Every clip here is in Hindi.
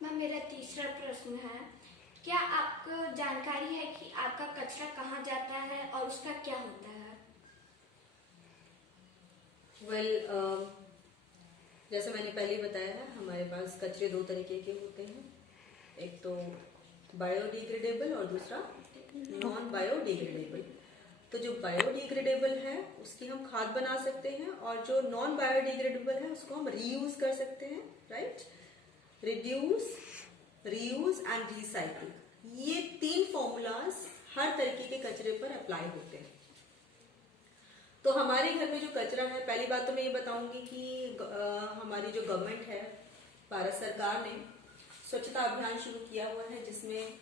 मैम मेरा तीसरा प्रश्न है, क्या आपको जानकारी है कि आपका कचरा कहाँ जाता है और उसका क्या होता है? जैसे मैंने पहले ही बताया है, हमारे पास कचरे दो तरीके के होते हैं। एक तो बायोडिग्रेडेबल और दूसरा नॉन बायोडिग्रेडेबल। तो जो बायोडिग्रेडेबल है उसकी हम खाद बना सकते हैं, और जो नॉन बायोडिग्रेडेबल है उसको हम रीयूज कर सकते हैं, right. Reduce, reuse and recycle, ये तीन फॉर्मूलाज हर तरीके के कचरे पर अप्लाई होते हैं। तो हमारे घर में जो कचरा है, पहली बात तो मैं ये बताऊंगी कि हमारी जो गवर्नमेंट है, भारत सरकार ने स्वच्छता अभियान शुरू किया हुआ है, जिसमें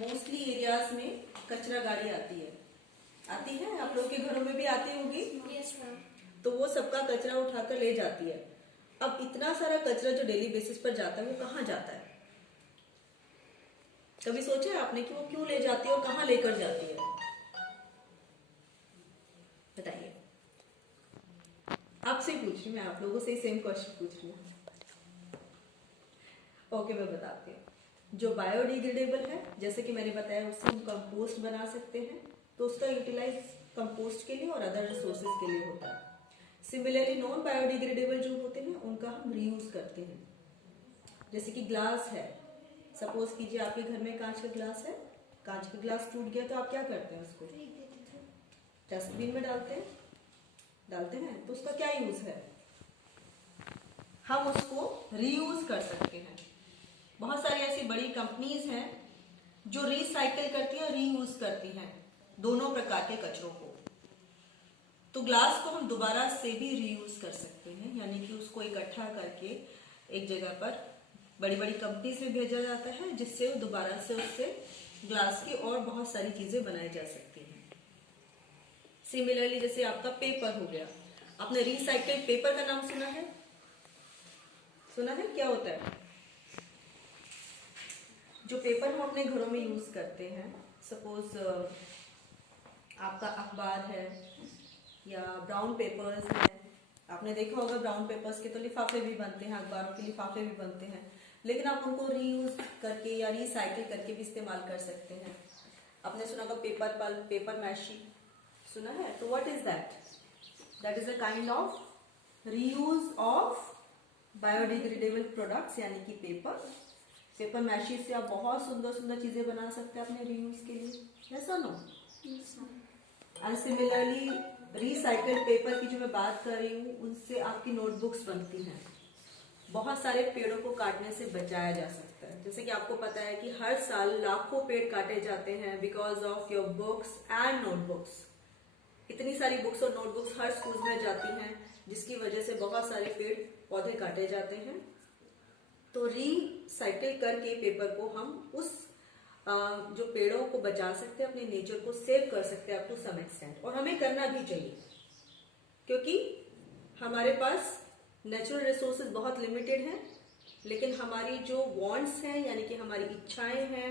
मोस्टली एरियाज में कचरा गाड़ी आती है। आप लोगों के घरों में भी आती होगी। Yes ma'am. तो वो सबका कचरा उठाकर ले जाती है। अब इतना सारा कचरा जो डेली बेसिस पर जाता है वो कहाँ जाता है? कभी सोचा आपने कि वो क्यों ले जाती है और कहाँ लेकर जाती है? बताइए। आपसे पूछ रही हूँ, मैं आप लोगों से सेम क्वेश्चन पूछ रही हूँ। ओके, मैं बताती हूँ। जो बायोडिग्रेडेबल है, जैसे कि मैंने बताया, उससे हम कंपोस्ट बना सकते हैं, तो उसका यूटिलाइज कंपोस्ट के लिए और अदर रिसोर्सेज के लिए होता है। सिमिलरली नॉन बायोडिग्रेडेबल जो होते हैं उनका हम रीयूज करते हैं। जैसे कि ग्लास है, सपोज कीजिए आपके घर में कांच का ग्लास है, कांच का ग्लास टूट गया तो आप क्या करते हैं? उसको डस्टबिन में डालते हैं। तो उसका क्या यूज है? हम उसको रीयूज कर सकते हैं। बहुत सारी ऐसी बड़ी कंपनीज हैं जो रिसाइकिल करती हैं और रीयूज करती हैं दोनों प्रकार के कचरों को। तो ग्लास को हम दोबारा से भी रीयूज कर सकते हैं, यानी कि उसको इकट्ठा करके एक जगह पर बड़ी बड़ी कंपनीज में भेजा जाता है, जिससे वो दोबारा से उससे ग्लास की और बहुत सारी चीजें बनाई जा सकती हैं। सिमिलरली जैसे आपका पेपर हो गया, आपने रिसाइकिल्ड पेपर का नाम सुना है? क्या होता है? जो पेपर हम अपने घरों में यूज करते हैं, सपोज आपका अखबार है या ब्राउन पेपर्स है, आपने देखा होगा ब्राउन पेपर्स के तो लिफाफे भी बनते हैं, अखबारों के लिफाफे भी बनते हैं, लेकिन आप उनको रीयूज करके या रिसाइकिल करके भी इस्तेमाल कर सकते हैं। आपने सुना होगा पेपर पल्प, पेपर मैशी, सुना है? तो what is that? That is a kind of reuse of biodegradable products, यानी कि पेपर मैशी से आप बहुत सुंदर सुंदर चीजें बना सकते हैं अपने रीयूज के लिए, ऐसा नो? एंड सिमिलरली रिसाइकल्ड पेपर की जो मैं बात कर रही हूँ, उनसे आपकी नोटबुक्स बनती हैं। बहुत सारे पेड़ों को काटने से बचाया जा सकता है। जैसे कि आपको पता है कि हर साल लाखों पेड़ काटे जाते हैं because of your books and notebooks. इतनी सारी बुक्स और नोटबुक्स हर स्कूल में जाती हैं, जिसकी वजह से बहुत सारे पेड़ पौधे काटे जाते हैं। तो रिसाइकिल करके पेपर को हम उस जो पेड़ों को बचा सकते हैं, अपने नेचर को सेव कर सकते हैं अप टू सम एक्सटेंट, और हमें करना भी चाहिए, क्योंकि हमारे पास नेचुरल रिसोर्सेज बहुत लिमिटेड हैं, लेकिन हमारी जो वांट्स हैं, यानी कि हमारी इच्छाएं हैं,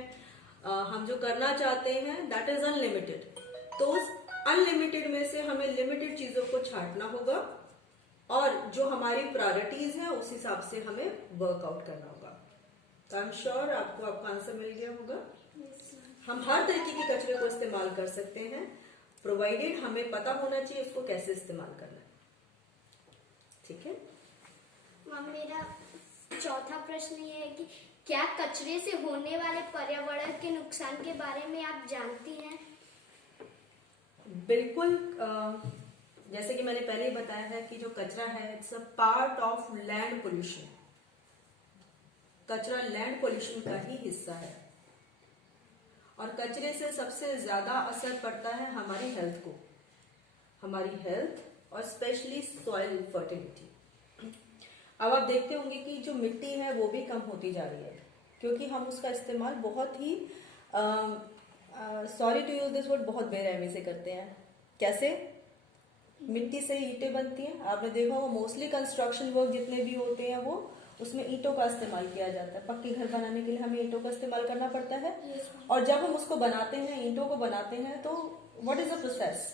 हम जो करना चाहते हैं, दैट इज अनलिमिटेड। तो उस अनलिमिटेड में से हमें लिमिटेड चीजों को छांटना होगा, और जो हमारी प्रायोरिटीज हैं उस हिसाब से हमें वर्कआउट करना होगा। तो आई एम श्योर आपको आपका आंसर मिल गया होगा। हम हर तरीके के कचरे को इस्तेमाल कर सकते हैं, प्रोवाइडेड हमें पता होना चाहिए उसको कैसे इस्तेमाल करना है। ठीक है मैम, मेरा चौथा प्रश्न ये है कि क्या कचरे से होने वाले पर्यावरण के नुकसान के बारे में आप जानती हैं? बिल्कुल। जैसे कि मैंने पहले ही बताया है कि जो कचरा है, it's a part of land pollution. कचरा लैंड पोल्यूशन का ही हिस्सा है, और कचरे से सबसे ज्यादा असर पड़ता है हमारी हेल्थ को, हमारी हेल्थ और स्पेशली सॉइल फर्टिलिटी। अब आप देखते होंगे कि जो मिट्टी है वो भी कम होती जा रही है, क्योंकि हम उसका इस्तेमाल बहुत ही sorry to use this word, बहुत बेरहमी से करते हैं। कैसे? मिट्टी से ईंटें बनती हैं, आपने देखा होगा मोस्टली कंस्ट्रक्शन वर्क जितने भी होते हैं वो उसमें ईंटों का इस्तेमाल किया जाता है। पक्के घर बनाने के लिए हमें ईंटों का इस्तेमाल करना पड़ता है। और जब हम उसको बनाते हैं, ईंटों को बनाते हैं, तो व्हाट इज द प्रोसेस?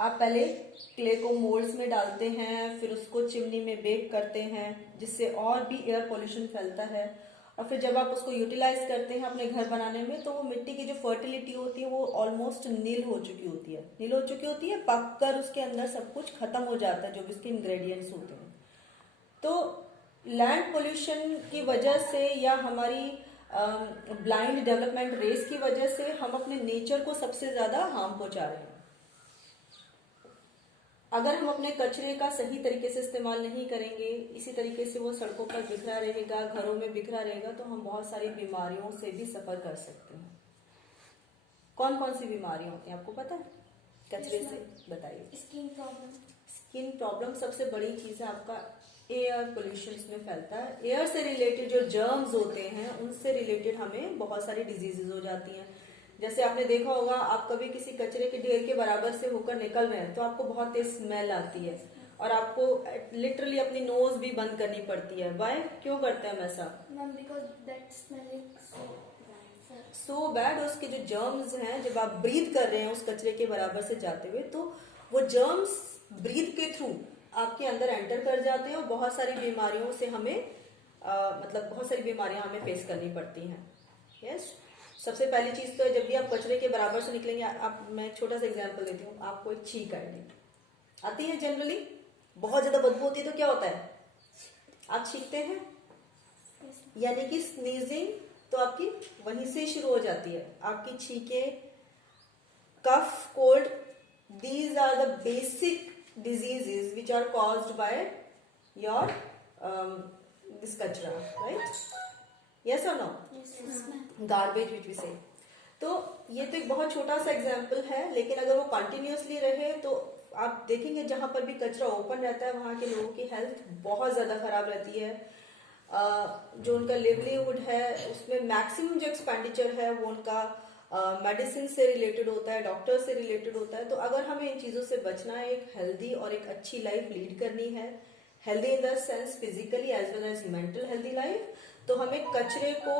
आप पहले क्ले को मोल्ड्स में डालते हैं, फिर उसको चिमनी में बेक करते हैं जिससे और भी एयर पोल्यूशन फैलता है, और फिर जब आप उसको यूटिलाइज करते हैं अपने घर बनाने में तो वो मिट्टी की जो फर्टिलिटी होती है वो ऑलमोस्ट नील हो चुकी होती है, पक कर उसके अंदर सब कुछ खत्म हो जाता है जो भी उसके इंग्रेडिएंट्स होते हैं। तो लैंड पोल्यूशन की वजह से या हमारी ब्लाइंड डेवलपमेंट रेस की वजह से हम अपने नेचर को सबसे ज्यादा हार्म पहुंचा रहे हैं। अगर हम अपने कचरे का सही तरीके से इस्तेमाल नहीं करेंगे, इसी तरीके से वो सड़कों पर बिखरा रहेगा, घरों में बिखरा रहेगा, तो हम बहुत सारी बीमारियों से भी सफर कर सकते हैं। कौन कौन सी बीमारियां होती हैं आपको पता है कचरे से? बताइए। स्किन प्रॉब्लम सबसे बड़ी चीज है आपका एयर पोल्यूशन में फैलता है। एयर से रिलेटेड जो जर्म्स होते हैं उनसे रिलेटेड हमें बहुत सारी डिजीजेज हो जाती हैं। जैसे आपने देखा होगा, आप कभी किसी कचरे के ढेर के बराबर से होकर निकल रहे हैं तो आपको बहुत तेज स्मेल आती है और आपको लिटरली अपनी नोज भी बंद करनी पड़ती है। वाई? क्यों करते हैं हम ऐसा? So bad. उसके जो जर्म्स हैं, जब आप ब्रीथ कर रहे हैं उस कचरे के बराबर से जाते हुए, तो वो जर्म्स ब्रीथ के थ्रू आपके अंदर एंटर कर जाते हैं और बहुत सारी बीमारियों से हमें बहुत सारी बीमारियां हमें फेस करनी पड़ती हैं। यस। सबसे पहली चीज तो है, जब भी आप कचरे के बराबर से निकलेंगे, आप मैं एक छोटा सा एग्जांपल देती हूँ, आपको एक छींक आती है, जनरली बहुत ज्यादा बदबू होती है, तो क्या होता है? आप छींकते हैं, यानी कि स्नीजिंग तो आपकी वहीं से शुरू हो जाती है। आपकी छींके, cough, cold, these are the basic diseases which are caused by your this kachra, right? Yes or no? Yes, ma'am. Garbage which we say. तो ये तो एक बहुत छोटा सा एग्जाम्पल है, लेकिन अगर वो कंटिन्यूअसली रहे तो आप देखेंगे जहां पर भी कचरा ओपन रहता है वहां के लोगों की हेल्थ बहुत ज्यादा खराब रहती है। जो उनका लिवलीहुड है उसमें मैक्सिमम जो एक्सपेंडिचर है वो उनका मेडिसिन से रिलेटेड होता है, डॉक्टर से रिलेटेड होता है। तो अगर हमें इन चीजों से बचना है, एक हेल्दी और एक अच्छी लाइफ लीड करनी है, healthy in the sense physically as well as mental healthy life, तो हमें कचरे को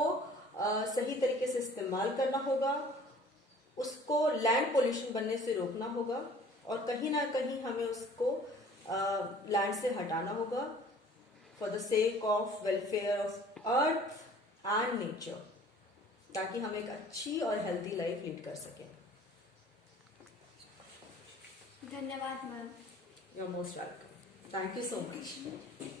सही तरीके से इस्तेमाल करना होगा, उसको लैंड पोल्यूशन बनने से रोकना होगा और कहीं ना कहीं हमें उसको लैंड से हटाना होगा for the sake of welfare of earth and nature, ताकि हम एक अच्छी और हेल्दी लाइफ लीड कर सकें। धन्यवाद ma'am. You are most welcome. Thank you so much.